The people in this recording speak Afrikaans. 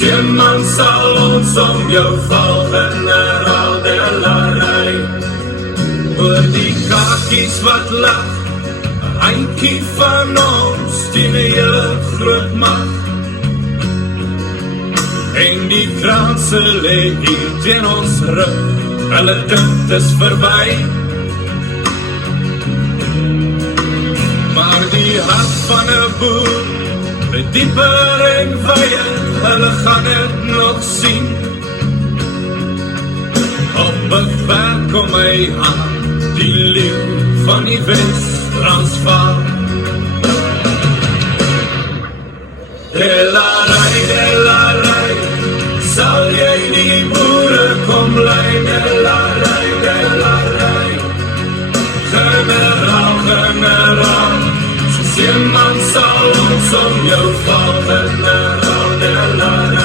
Iemand sal ons om jou val, generaal Delarey. Oor die kakies wat lag, 'n eindjie van ons teen 'n hele groot mag. En die kranse lê hier teen ons rug, hulle dink is verby. Maar die hart van 'n boer, met dieper en wye, hulle gaan het nog sien. Op 'n ver kom hy aan, die leeu van die Wes-Transvaal. Delarey, Delarey, sal jy die boere kom lei? Delarey, Delarey, generaal, generaal, soos iemand sal ons om jou val, generaal Delarey.